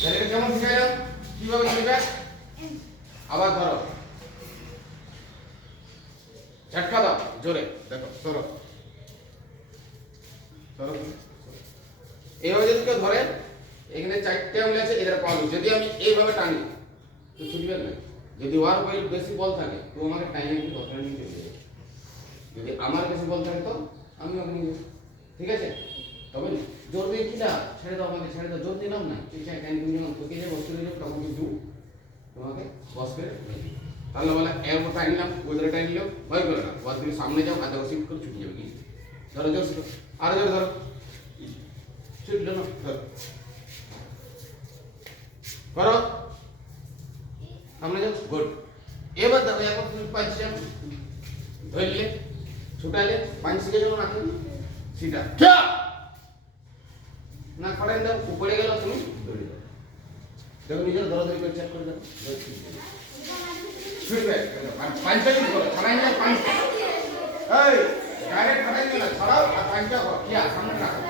এটাকে কেমন শিখাইলাম কিভাবে শিখবে আবার ধরো ঝটকা দাও জোরে দেখো ধরো ধরো এইভাবে যদি কেউ ধরে এখানে চারটে আঙুল আছে এদের পাওয়া যদি আমি এইভাবে টানি তো ছুটবে না যদি ওয়ার ওয়েট বেশি বল থাকে তো আমাকে টাইমে একটু দরকার নিয়ে চলে যাবে যদি আমার কাছে বল থাকে তো আমি ওকে নিয়ে যাবো ঠিক আছে তবে জোর দিয়ে কি না ছেড়ে দাও আমাকে ছেড়ে দাও জোর দিলাম না ঠিক আছে টাইম তুমি যখন তোকে যে বসতে দিলে তখন কিন্তু তোমাকে বস করে তাহলে বলে এর উপর টাইম নিলাম ওই ধরে টাইম নিলাম ভয় করে না বস তুমি সামনে যাও আধা শিফট করে ছুটে যাবে কি ধরো জোর আর জোর ধরো ছুটলো না ধরো করো সামনে যাও গুড এবার দেখো এখন তুমি পাঁচটা ধরলে ছুটালে পাঁচ থেকে যখন রাখেন সিধা क्या না করেন দাও উপরে গেল তুমি দৌড়ে যাও দেখো নিজের দরজারি করে চেক করে দেখো ছুটবে পাঁচটা কি করো ছড়াই না পাঁচটা এই ডাইরেক্ট ছড়াই না ছড়াও আর পাঁচটা করো কি সামনে রাখো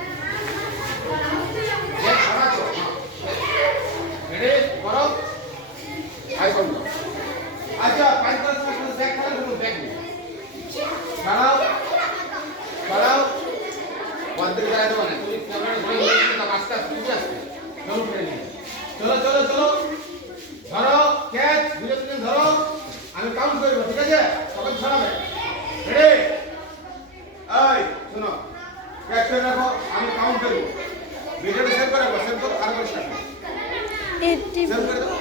এক ছড়াও রেডি করো আই কোন আচ্ছা পাঁচটা সময় দেখ খেলা তুমি দেখ ছড়াও ছড়াও বন্ধ করে দাও না তুমি ক্যামেরা ধরে নিয়ে না আস্তে আস্তে চলো করে নিয়ে চলো চলো চলো ধরো ক্যাচ বুঝে তুমি ধরো আমি কাউন্ট করব ঠিক আছে তখন ছড়াবে রেডি এই শুনো ক্যাচ করে রাখো আমি কাউন্ট করব ভিডিওটা সেভ করে রাখো সেভ করো আর করে স্টার্ট সেভ করে দাও